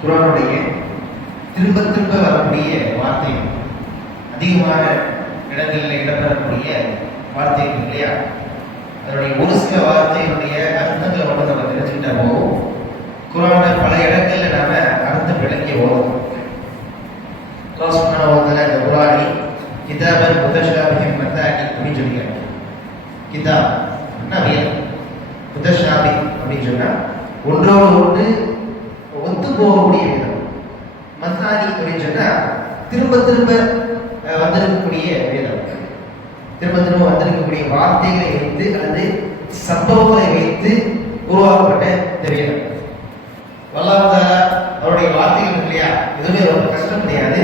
குர்ஆனுடைய திரும்ப திரும்ப வரக்கூடிய வார்த்தை, அதிகமான இடங்களில் இடம்பெறக்கூடிய வார்த்தைகள் இல்லையா? அதனுடைய ஒரு சில வார்த்தைகளுடைய அர்த்தங்களை மட்டும் நம்ம தெரிஞ்சுக்கிட்டா போகும். குர்ஆனை பல இடங்கள்ல நாம அர்த்தம் விளங்கி ஓதும். அல்லாஹ் சுப்ஹானஹு வ தஆலா இந்த குர்ஆனை கிதாபன் முத்தஷாபிஹின் மத்தானி அப்படின்னு சொல்லியிருக்காங்க. கிதாப் வேதம், முத்தஷாபி அப்படின்னு சொன்னா ஒன்றோடு ஒன்று ஒத்து போகக்கூடிய வேதம். மத்தானி அப்படின்னு சொன்னா திரும்ப திரும்ப வந்திருக்கக்கூடிய வேதம், திரும்ப திரும்ப வந்திருக்கக்கூடிய வார்த்தைகளை வைத்து அல்லது சம்பவங்களை வைத்து உருவாக்கப்பட்ட இந்த வேதம். அல்லாஹ் தஆலா அவருடைய வார்த்தைகள் இல்லையா, எதுவுமே ரொம்ப கஷ்டம் கிடையாது,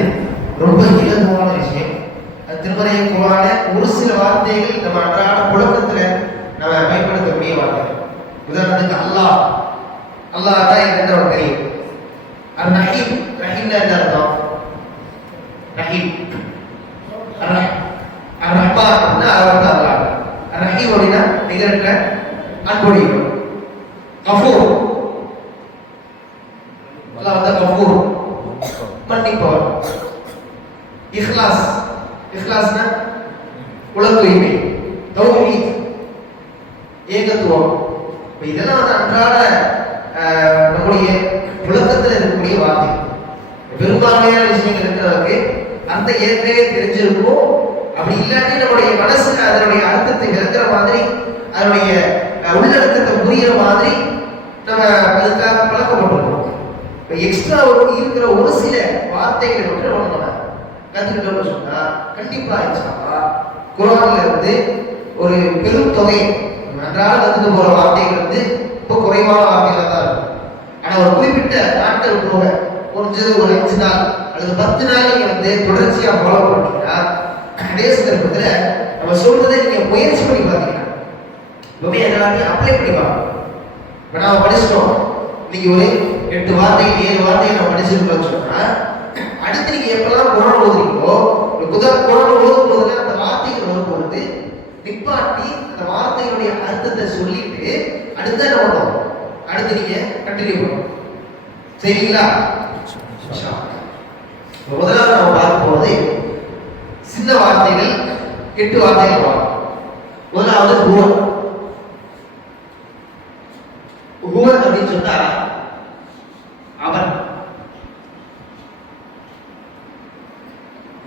ரொம்ப இலகுவான விஷயம். அது திருமறை குர்ஆன ஒரு சில வார்த்தைகள் நம்ம அன்றாட புழக்கத்துல நம்ம பயன்படுத்தக்கூடிய வார்த்தைகள். உதாரணத்துக்கு அல்லாஹ், அல்லாஹ் தான் என்ன ஒரு தெரியும். ரஹீம், ரஹீம்னா என்ன அர்த்தம்? ரஹீம் ரஹ்மான் அவர்தான் அல்லாஹ். ரஹீம் அப்படின்னா நிகரற்ற அன்புடையவர். கஃபூர், அல்லாஹ் வந்து கஃபூர் மன்னிப்பவர். இஹ்லாஸ், இஹ்லாஸ்னா உலக தூய்மை. தௌஹீத் ஏகத்துவம். இதெல்லாம் வந்து அன்றாட நம்முடைய புழக்கத்தில் இருக்கக்கூடிய வார்த்தை. பெரும்பான்மையான விஷயங்கள் இருக்கிறவருக்கு அந்த ஏற்கனவே தெரிஞ்சிருக்கும். அப்படி இல்லாட்டி நம்முடைய மனசுல அதனுடைய அர்த்தத்தை விளக்குற மாதிரி, அதனுடைய உள்ளடக்கத்தை புரிகிற மாதிரி நம்ம அதுக்காக பழக்கப்பட்டிருக்கோம். எக்ஸ்ட்ரா இருக்கிற ஒரு சில வார்த்தைகளை மட்டும் நம்ம கற்றுக்கிட்டோம்னு சொன்னா கண்டிப்பா குர்ஆன்ல இருந்து ஒரு பெரும் தொகை அன்றாட கற்றுக்க போற வார்த்தைகள் வந்து ரொம்ப குறைவான வார்த்தைகள் தான் இருக்கும். ஆனா ஒரு குறிப்பிட்ட நாட்கள் போக கொஞ்சது ஒரு 5 நாள் அல்லது 10 நாள் நீங்க வந்து தொடர்ச்சியா ஃபாலோ பண்ணீங்கன்னா அதே சந்தர்ப்பத்துல நம்ம சொல்றதை நீங்க முயற்சி பண்ணி பார்த்தீங்கன்னா ரொம்ப எல்லாத்தையும் அப்ளை பண்ணி பார்க்கணும். இப்போ நாம படிச்சிட்டோம், இன்னைக்கு ஒரு 8 வார்த்தைகள் 7 வார்த்தைகள் நம்ம படிச்சிருக்கோம்னு சொன்னா அடுத்து நீங்க எப்பெல்லாம் குர்ஆன் ஓதுறீங்களோ, குர்ஆன் ஓதும் போதுல அந்த வார்த்தைகள் வரும்போது நிப்பாட்டி அந்த வார்த்தைகளுடைய அர்த்தத்தை சொல்லிட்டு அடுத்த என்ன பண்ணணும், அடுத்து நீங்க கண்டினியூ பண்ணணும். சரிங்களா? முதலாவது நம்ம பார்க்க போறது சின்ன வார்த்தைகள், 8 வார்த்தைகள் வரும். முதலாவது ஹுவ. ஹுவ அப்படின்னு சொன்னா அவன்.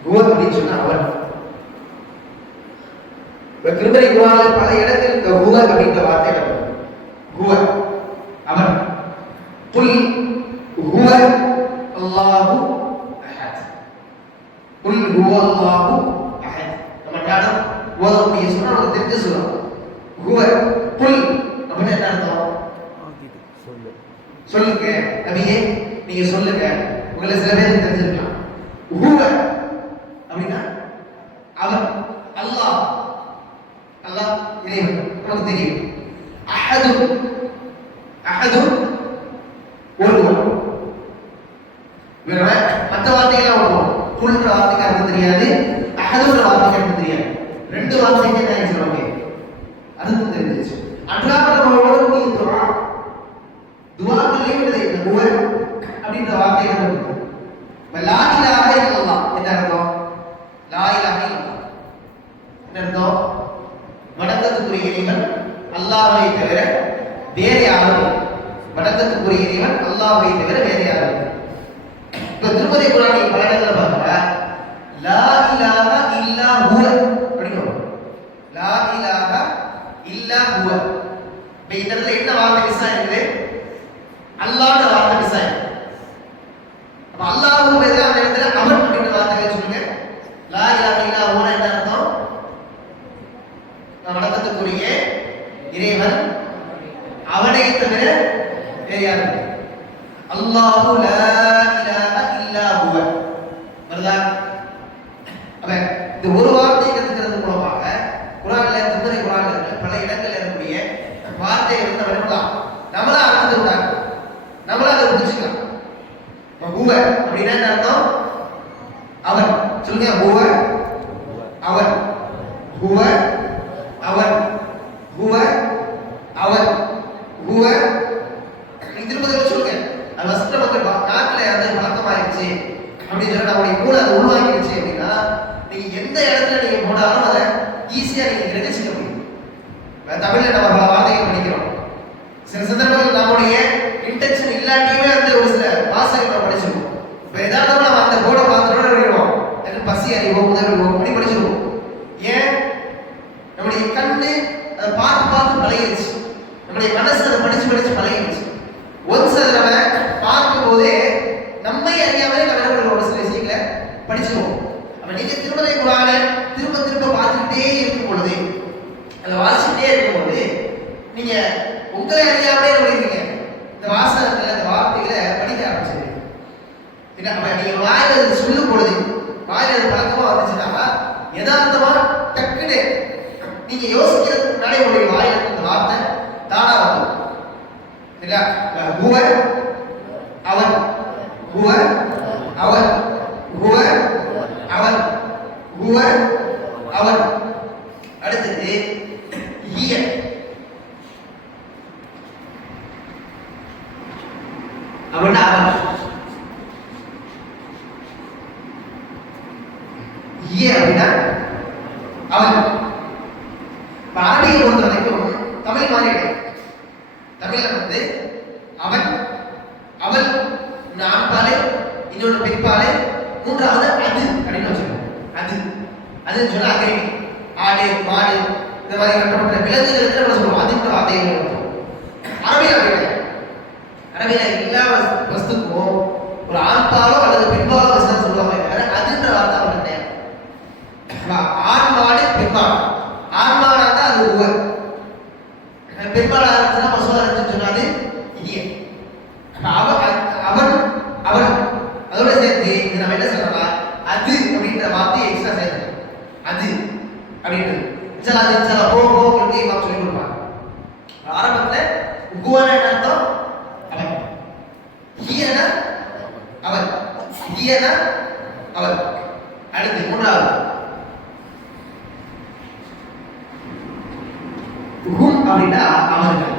ஹுவ அப்படின்னு சொன்னா அவன். திருமறை குர்ஆனில் பல இடங்களில் இந்த ஹுவ அப்படின்ற வார்த்தை வரும். ஹுவ அவன். குல் ஹுவ அல்லாஹு அஹத். குல் ஹுவ அல்லாஹு அஹத். நம்ம நாடம் ஓதக்கூடிய சொன்னா நமக்கு தெரிஞ்சு சொல்லலாம். ஹுவ குல் அப்படின்னா என்ன அர்த்தம்? சொல்லுங்க நபியே, நீங்க சொல்லுங்க. உங்களை சில பேருக்கு தெரிஞ்சிருக்கலாம். ஹுவ அப்படின்னா அவன், அல்லாஹ், அல்லாஹ் இறைவன் நமக்கு தெரியும். அஹது, அஹது ஒருவன். மற்ற வார்த்தைகள்லாம் வரும். குல்ன்ற வார்த்தைக்கு அர்த்தம் தெரியாது, அஹதுன்ற வார்த்தைக்கு அர்த்தம் தெரியாது. 2 வார்த்தைக்கு என்ன சொல்லுவாங்க, அர்த்தம் தெரிஞ்சிச்சு. அன்றாட நம்ம ஓடக்கூடிய துஆ, துஆக்களையும் இந்த ஹுவ அப்படின்ற வார்த்தையை நம்ம லா இலாஹ இல்லல்லாஹ் என்ன அர்த்தம்? லா இலாஹ இல்லல்லாஹ் என்ன அர்த்தம்? வணக்கத்துக்குரிய இறைவன் அல்லாஹ்வை தவிர வேறு யாரும் இல்லை. வணக்கத்துக்குரிய இறைவன் அல்லாஹ்வை தவிர வேறு யாரும் இல்லை. இப்ப திருமறை குர்ஆனை பல இடங்கள்ல பார்த்தா லா இலாஹ இல்லா ஹுவ அப்படின்னு வரும். லா இலாஹ இல்லா ஹுவ. இப்ப இந்த இடத்துல என்ன வார்த்தை மிஸ் ஆயிருக்கு? அல்லாஹ்ன்ற வார்த்தை மிஸ் ஆயிருக்கு. அப்ப அல்லாஹ்வுக்கு பதிலா அந்த இடத்துல அவன் அப்படின்ற வார்த்தையை சொல்லுங்க. லா இலாஹ இல்லா ஹுவ என்ன அர்த்தம்? வணக்கத்துக்குரிய இறைவன் அவனை தவிர வேறு யாரும் இல்லை. அல்லாஹு லா இலாஹ இல்லா ஹுவ. வருதா? அப்ப இந்த ஒரு வார்த்தையை கத்துக்கிறது மூலமாக குர்ஆன்ல, திருமறை குர்ஆன்ல பல இடங்கள்ல இருக்கக்கூடிய வார்த்தைகள் நம்ம என்ன நம்மளா அர்த்தத்தை உண்டாக்கும், நம்மளா அதை புரிஞ்சுக்கலாம். ஹுவ அப்படின்னா என்ன அர்த்தம்? அவன். சொல்லுங்க, ஹுவ அவன். ஹுவ அவன். ஹுவ அவன். ஹுவ திரும்ப சொல்லுங்க. அது வசந்த மக்கள் நாட்டில் ஆரம்பிச்சிருச்சு அப்படின்னு சொல்லி நம்முடைய மூளை அதை உருவாக்கிடுச்சு அப்படின்னா நீங்க எந்த இடத்துல நீங்க போனாலும் அதை ஈஸியா நீங்க கிரகிச்சுக்க முடியும். தமிழ்ல நம்ம பல வார்த்தைகள் படிக்கிறோம். சில சந்தர்ப்பங்கள் நம்முடைய இன்டென்ஷன் இல்லாட்டியுமே வந்து ஒரு சில வாசகங்கள் நம்ம படிச்சிருவோம். இப்போ ஏதாவது நம்ம அந்த போர்டை பார்த்தோட எழுதுவோம், எனக்கு பசி அறிவோம் உதவிடுவோம் அப்படி படிச்சிருவோம். ஏன்? நம்முடைய கண்ணு அதை பார்த்து பார்த்து பழகிடுச்சு, நம்முடைய மனசு அதை படிச்சு படிச்சு பழகிடுச்சு. ஒன்ஸ் அதை நம்ம பார்க்கும் போதே நம்மை அறியாமலே நம்ம ஒரு சில விஷயங்களை படிச்சிருவோம். அப்ப நீங்க திருமலை குரானை திரும்ப திரும்ப பார்த்துக்கிட்டே இருக்கும் பொழுது, அதை வாசிச்சுட்டே இருக்கும் போது நீங்க உங்களை அறியாமலே விடுவீங்க. இந்த வாசகத்துல இந்த வார்த்தைகளை படிக்க ஆரம்பிச்சிருவீங்க. நீங்க வாயில சொல்லும் பொழுது வாயில அது பழக்கமா வந்துச்சுன்னா யதார்த்தமா டக்குன்னு நீங்க யோசிக்கிறதுக்கு முன்னாடி உங்களுடைய வாயில இந்த வார்த்தை தானா வந்துடும். இல்லையா? ஹுவ அவன், ஹுவ அவன், ஹுவ அவன், ஹுவ அவன். அடுத்தது ஹிய, அவன் அவன். ஹிய அப்படின்னா அவன். அரபியை பொறுத்த வரைக்கும் தமிழ் மாதிரி தமிழ்ல வந்து அவன், அவள், ஆண்பாலை, இன்னொரு பெண்பாலை, மூன்றாவது அது அப்படின்னு வச்சுக்கணும். அது அதுன்னு சொன்னா அகை, ஆடு, மாடு இந்த மாதிரி கட்டப்பட்ட விலங்குகளுக்கு நம்ம சொல்லுவோம் அதுன்ற வார்த்தைகள் இருக்கும். அரபியில் அப்படி அரபியில எல்லா வஸ்துக்கும் ஒரு ஆண்பாலோ அல்லது பெண்பாலோ வச்சு சொல்லுவாங்க. அதுன்ற வார்த்தை அவங்களுக்கு தேவை. ஆண் மாடு பெண்பாடு, ஆண் மாடா தான் அது உவர், பெண்பாடா இருந்துச்சுன்னா பசுவா இருந்துச்சுன்னு சொன்னாது இடிய. அவன் அவன் அதோட சேர்த்து இது நம்ம என்ன சொல்லலாம், அது அப்படின்ற வார்த்தையை எக்ஸ்ட்ரா சேர்த்து அது அப்படின்றது சில அது சில போ சொல்லி கொடுப்பாங்க. ஆரம்பத்துல உகுவன அர்த்தம் அவன், ஹியன அவன், ஹியன அவன். அடுத்து மூன்றாவது ஹும் அப்படின்னா அவர்கள்.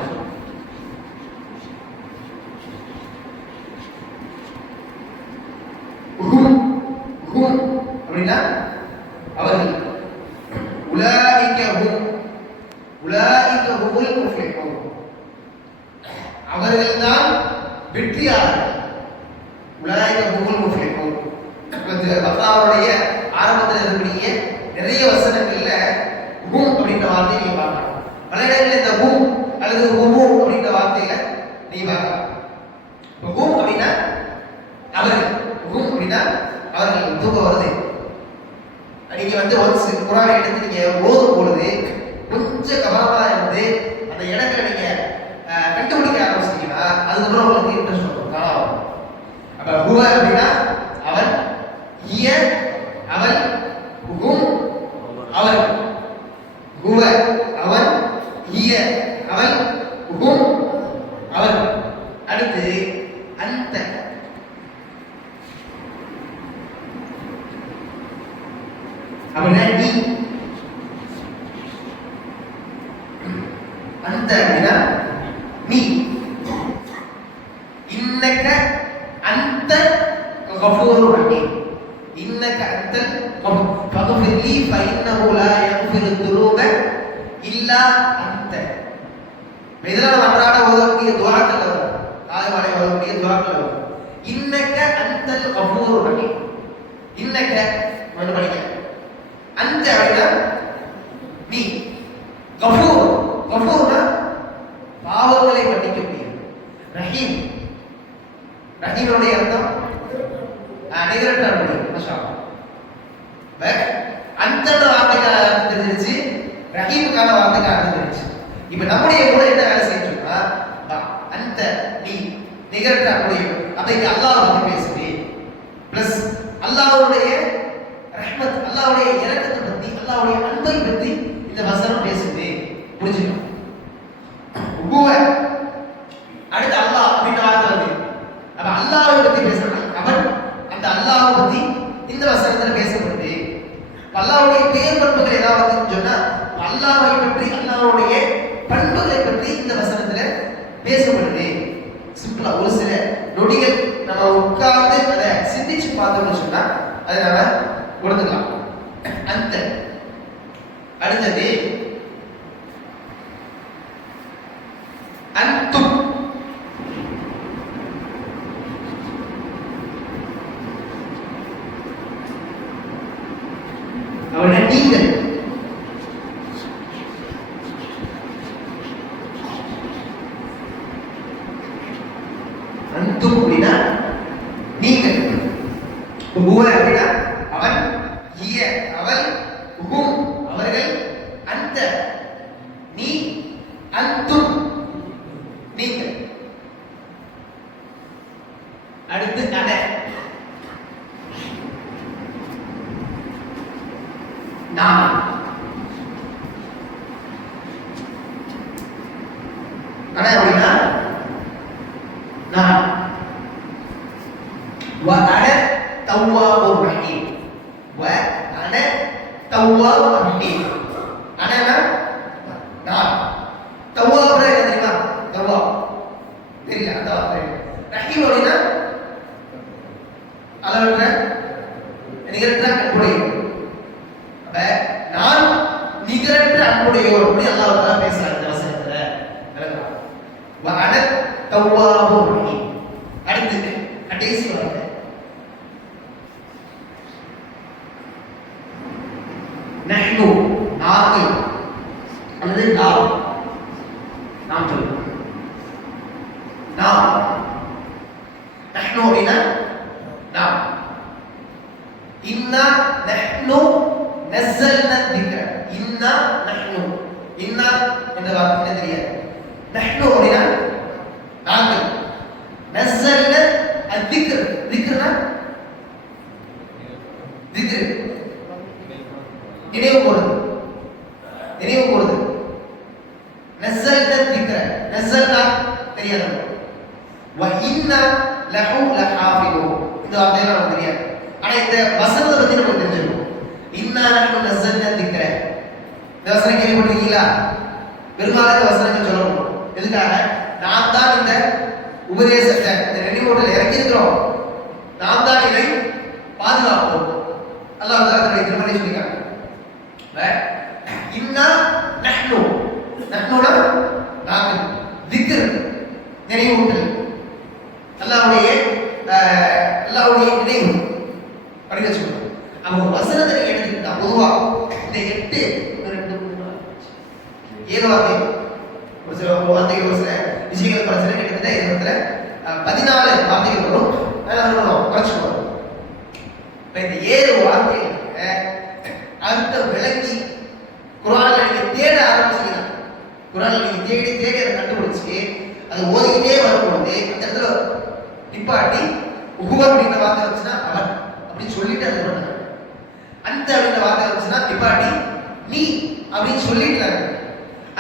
ஹும் ஹும் அப்படின்னா அவர்கள். உலாயிக ஹும், உலாயிக ஹுமுல் முஃப்லிஹூன், அவர்கள்தான் வெற்றியாளர்கள். உலாயிக ஹுமுல் முஃப்லிஹூன். பக்ராவுடைய ஆரம்பத்தில் இருக்கக்கூடிய நிறைய வசனங்கள்ல ஹும் அப்படின்ற வார்த்தையை நீங்க பார்க்கலாம். பல இடங்களில் இந்த ஹும் அல்லது ஹுமு அப்படின்ற வார்த்தையில நீங்க பார்க்கலாம். ஹும் அப்படின்னா அவர்கள், ஹும் அப்படின்னா அவர்கள். தூக்கம் வருது, நீங்க வந்து ஒன்ஸ் குரானை எடுத்து நீங்க ஓதும் பொழுது கொஞ்சம் கவனமா இருந்து அந்த இடங்களை நீங்க கண்டுபிடிக்க ஆரம்பிச்சிட்டீங்கன்னா அதுக்கப்புறம் உங்களுக்கு இன்ட்ரெஸ்ட் வரும், காணா வரும். அப்ப ஹுவ அப்படின்னா அவன், ஹிய அவள், ஹும் அவள். ஹுவ அவன், ஹிய அவள், ஹும் அவள். அடுத்து அந்த, அப்படின்னா நீ. அந்த அப்படின்னா நீ. இன்னக அந்த கஃபூருர் ரஹீம், இன்னக அன்தல் ஃபக்ஃபிர் லீ ஃபஇன்னஹு லா யக்ஃபிரு துனூப இல்லா அன்த. இதெல்லாம் நம்ம அன்றாட ஓதக்கூடிய துஆக்கள் வரும், காலைவாலை ஓதக்கூடிய துஆக்கள் வரும். இன்னக அன்தல் கஃபூருர் ரஹீம். இன்னக வந்து படிக்க. அந்த அப்படின்னா நீ. கஃபூர், கஃபூர்னா பாவங்களை மன்னிக்கக்கூடியது. ரஹீம், ரஹீமுடைய அர்த்தம் நிகரற்ற முடியும். அந்த வார்த்தைக்கான அர்த்தம் தெரிஞ்சிருச்சு, ரஹீமுக்கான வார்த்தைக்கான அர்த்தம் தெரிஞ்சிருச்சு. இப்ப நம்முடைய கூட என்ன வேலை செய்யணும்னா அந்த நீ நிகரற்ற முடியும். அப்ப இங்க அல்லாஹ் வந்து பேசுது பிளஸ் அல்லாஹ்வுடைய ரஹ்மத், அல்லாஹ்வுடைய இரக்கத்தை பத்தி, அல்லாஹ்வுடைய அன்பை பத்தி இந்த வசனம் பேசுது. புரிஞ்சுக்கணும். அடுத்து அல்லாஹ் அப்படின்ற வார்த்தை வருது. அப்ப அல்லாஹ்வை பத்தி பேசுறாங்க. அவன் அந்த அல்லாஹ்வை பத்தி இந்த வசனத்துல பேசப்படுது. அல்லாஹ்வுடைய பெயர் பண்புகள் ஏதாவது வந்துன்னு சொன்னா அல்லாஹ்வை பற்றி, அல்லாஹ்வுடைய பண்புகளை பற்றி இந்த வசனத்துல பேசப்படுது. சிம்பிளா ஒரு சில நொடிகள் நம்ம உட்கார்ந்து அதை சிந்திச்சு பார்த்தோம்னு சொன்னா அதை நாம கொடுத்துக்கலாம். அந்த அடுத்தது அன்தும். அவருடைய நீங்கள். அன்தும் அப்படின்னா நீங்கள். ஹுவ அப்படின்னா அவன், ஹிய அவள், ஹும் அவர்கள், அந்த நீ, அன்தும் நீங்கள். அடுத்து அன. நான். அன அப்படின்னா நான். வ அன தவ்வாபுர் ரஹீம். வ அன தவ்வாபுர் ரஹீம். அனனா நான். தவ்வாபுனா என்ன தெரியுமா? தவ்வாப் தெரியல. அந்த வார்த்தை ரஹீம் அப்படின்னா அளவற்ற நிகரற்ற அன்புடையோர். அப்ப நான் நிகரற்ற அன்புடையோர் அப்படி அல்லாஹ் தஆலா பேசுறாங்க இந்த வசனத்துல. வ அன தவ்வாபுர் ரஹீம். அடுத்து கடைசி வார்த்தை நஹ்னு நாங்கள் அல்லது நாம் சொல்லுவோம். நாம். நஹ்னு அப்படின்னா நாம். இன்னா நஹ்னு நஸல்னா திக்ர. இன்னா நஹ்னு. இன்னா என்ற வார்த்தை என்ன தெரியாது. நஹ்னு அப்படின்னா நாங்கள். நஸல்னா அத்திக்ர. திக்ரனா திக்ர் நினைவு கூறுது. நினைவு கூறுது. நஸல்னா திக்ர. நஸல்னா தெரியாது. வ இன்னா லஹு லஹாஃபிதுன். இந்த வார்த்தை நமக்கு தெரியாது. ஆனா இந்த வசனத்தை பத்தி நமக்கு தெரிஞ்சிருக்கும். இன்னா நஹ்னு நஸல்னா திக்ர. இந்த வசனம் கேள்விப்பட்டிருக்கீங்களா? பெரும்பாலும் இந்த வசனங்கள் சொல்லணும். எதுக்காக? நாம் தான் இந்த உபதேசத்தை இந்த நினைவூட்டல் இறக்கி இருக்கிறோம். நாம் தான் இதை பாதுகாப்போம். அல்லாஹ் தஆலா தன்னுடைய திருமறை சொல்லியிருக்காங்க. இன்னா நஹ்னு. நஹ்னுனா நாங்கள். திக்ர் நினைவூட்டல். அல்லாஹ்வுடைய நினைவு அப்படி வச்சுக்கணும். அவங்க வசனத்தை எடுத்துக்கிட்டா பொதுவா இந்த 8 7 வார்த்தை ஒரு சில வார்த்தைகள் ஒரு சில விஷயங்கள் பிரச்சனை கிட்டத்தட்ட இந்த இடத்துல 14 வார்த்தைகள் வரும். அதனால குறைச்சுக்கணும். இந்த 7 வார்த்தைகள் அர்த்தம் விளங்கி குர்ஆன்ல நீங்க தேட ஆரம்பிச்சீங்கன்னா, குர்ஆன்ல நீங்க தேடி தேடி அதை கண்டுபிடிச்சு அது ஓதிக்கிட்டே வரும்போது அந்த இடத்துல நிப்பாட்டி உஹுவ அப்படின்ற வார்த்தை வந்துச்சுன்னா அவன் அப்படின்னு சொல்லிட்டு அது பண்ணாங்க. அந்த அப்படின்ற வார்த்தை வந்துச்சுன்னா நிப்பாட்டி நீ அப்படின்னு சொல்லிட்டாங்க.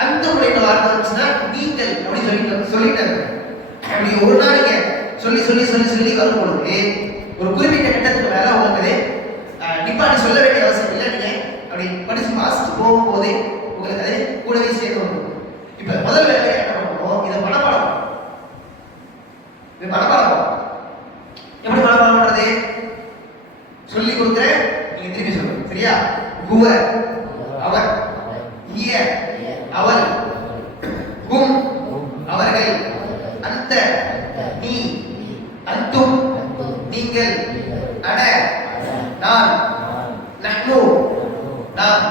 அந்த அப்படின்ற வார்த்தை வந்துச்சுன்னா நீங்கள் அப்படின்னு சொல்லிட்டாங்க. அப்படி ஒரு நாள் நீங்க சொல்லி சொல்லி சொல்லி சொல்லி வரும்பொழுது ஒரு குறிப்பிட்ட கட்டத்துக்கு மேல உங்களுக்கு நிப்பாட்டி சொல்ல வேண்டிய அவசியம் இல்லை. நீங்க அப்படி படிச்சு வாசிச்சு போகும்போதே உங்களுக்கு அது கூடவே சேர்த்து வரும். இப்ப முதல் வேலையை என்ன பண்ணுவோம்? இதை மனப்பாடம். இது மனப்பாடம். எப்படி மனப்பாடம் பண்றது? சொல்லி கொடுக்குறேன், நீங்க திருப்பி சொல்லுங்க. சரியா? ஹுவ அவர், ஹிய அவள், ஹும் அவர்கள், அந்த நீ, அன்தும் நீங்கள், அன நான், நஹ்னு நாம்.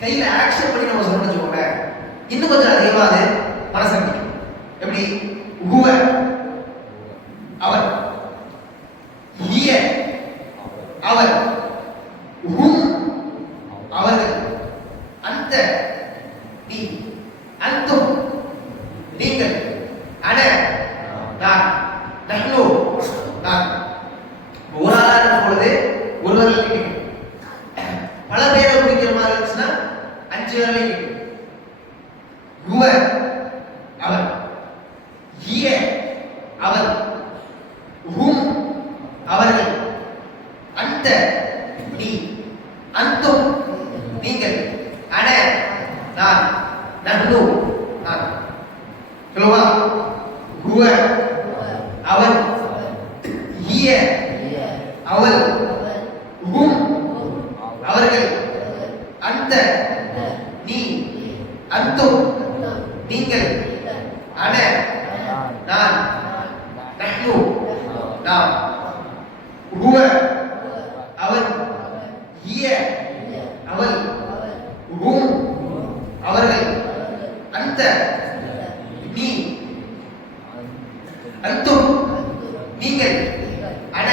கையில ஆக்ஷன் பண்ணி நம்ம சொல்லணும்னு வச்சுக்கோங்க, இன்னும் கொஞ்சம் அதிகமா அது மனசு நிற்கும். எப்படி? ஹுவ அவர், ஹிய அவர், ஹும் அவர்கள், அந்த நீ, அன்தும் நீங்கள், அன நான், நஹ்னு நான். ஒரு ஆளா இருக்கும் பொழுது ஒருவர்கள் கேட்கும். பல பேரை குறிக்கிற மாதிரி இருந்துச்சுன்னா 5 பேரை கேட்கும். ஹுவ அவர், ஹிய அவர், ஹும் அவர்கள், அந்த நீ, அன்தும் நீங்கள், அன நான், நஹ்னு நான். சொல்லுவா? ஹுவ அவன், ஹிய ஹிய அவள், ஹும் அவர்கள், அந்த நீ, அந்தும் நீங்கள், அன நான், நஹ்னு நாம், ஹுவ அவன், ஹிய அவள், ஹும் அவர்கள், அந்த நீ, அந்தும் நீங்கள், அன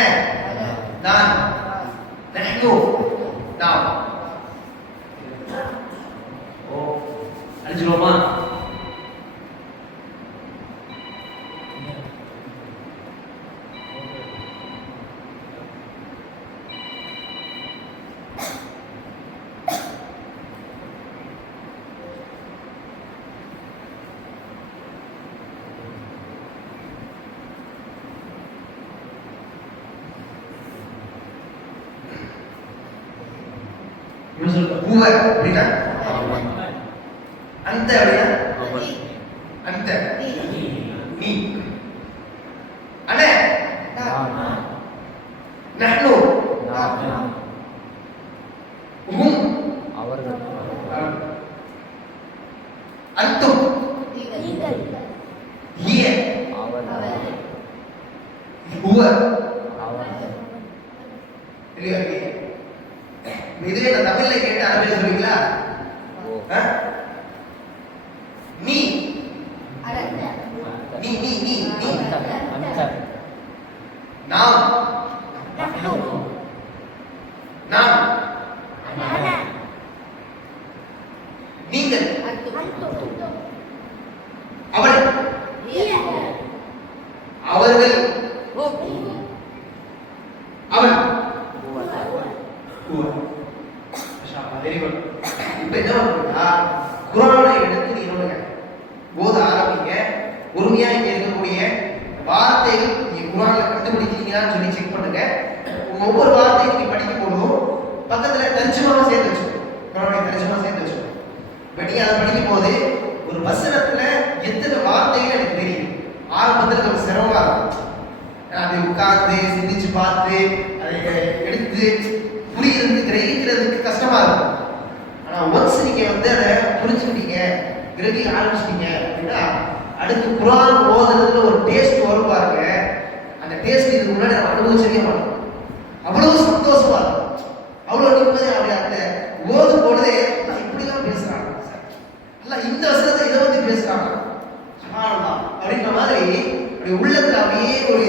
நான், நஹ்னு நாம். அழிஞ்சிருவோமா? ஹுவ அப்படின்னா அந்த அப்படின்னா அந்த நீ, அன நஹ்னு ஹும் அவர்கள், அந்தும் ஹிய அவர்கள், ஹுவ அவர்கள். இல்லையா? இதுவே நான் தமிழ்ல கேட்ட அரபில சொல்றீங்களா? நீ நீ நீ நீ நீ நாம் நாம் நீங்கள் அவள் அவர்கள் அவன் வெரி குட். இப்ப என்ன பண்ணுறா, குர்ஆனை எடுத்து நீங்க ஓத ஆரம்பிங்க. பொறுமையா இங்க இருக்கக்கூடிய வார்த்தைகள் நீங்க குர்ஆன்ல கண்டுபிடிக்கிறீங்களான்னு சொல்லி செக் பண்ணுங்க. ஒவ்வொரு வார்த்தையும் நீங்க படிக்கும் போதும் பக்கத்துல தர்ஜுமாவை சேர்த்து வச்சுக்கணும். குர்ஆனுடைய தர்ஜுமா சேர்த்து வச்சுக்கணும். இப்ப நீங்க அதை படிக்கும் போது ஒரு வசனத்துல எத்தனை வார்த்தைகள் எனக்கு தெரியும். ஆரம்பத்துல நமக்கு சிரமமா இருக்கும். அதை உட்கார்ந்து சிந்திச்சு பார்த்து அதை எடுத்து புரியுறதுக்கு கிரகிக்கிறதுக்கு கஷ்டமா இருக்கும். ஆனா ஒன்ஸ் நீங்க அதை புரிஞ்சுக்கிட்டீங்க, கிரகிக்க ஆரம்பிச்சிட்டீங்க அப்படின்னா அடுத்து குர்ஆன் ஓதுறதுல ஒரு டேஸ்ட் வரும் பாருங்க. அந்த டேஸ்ட் இதுக்கு முன்னாடி நம்ம அனுபவிச்சதே மாட்டோம். அவ்வளவு சந்தோஷமா இருக்கும், அவ்வளவு நிம்மதியா. அப்படி அந்த ஓதும் பொழுதே இப்படிலாம் பேசுறாங்க, அல்ல இந்த வசனத்தை இதை பத்தி பேசுறாங்க சுப்ஹானல்லாஹ் அப்படின்ற மாதிரி அப்படி உள்ளத்துல அப்படியே ஒரு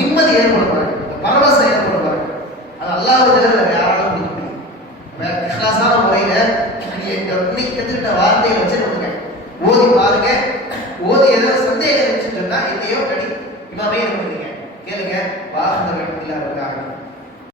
நிம்மதி ஏற்படும் பாருங்க, பரவசம் ஏற்படும் பாருங்க. அது அல்லாஹ்வை தவிர வேற யாராலும் கொடுக்க முடியும். இஹ்லாஸான முறையில இன்னைக்கு கத்துக்கிட்ட வார்த்தையை வச்சு நமக்கு ஓதி பாருங்க. ஓதி ஏதாவது சந்தேகம் இருந்துச்சுன்னு சொன்னா எங்கேயோ கடி இமாமே கேளுங்க. வாஹ்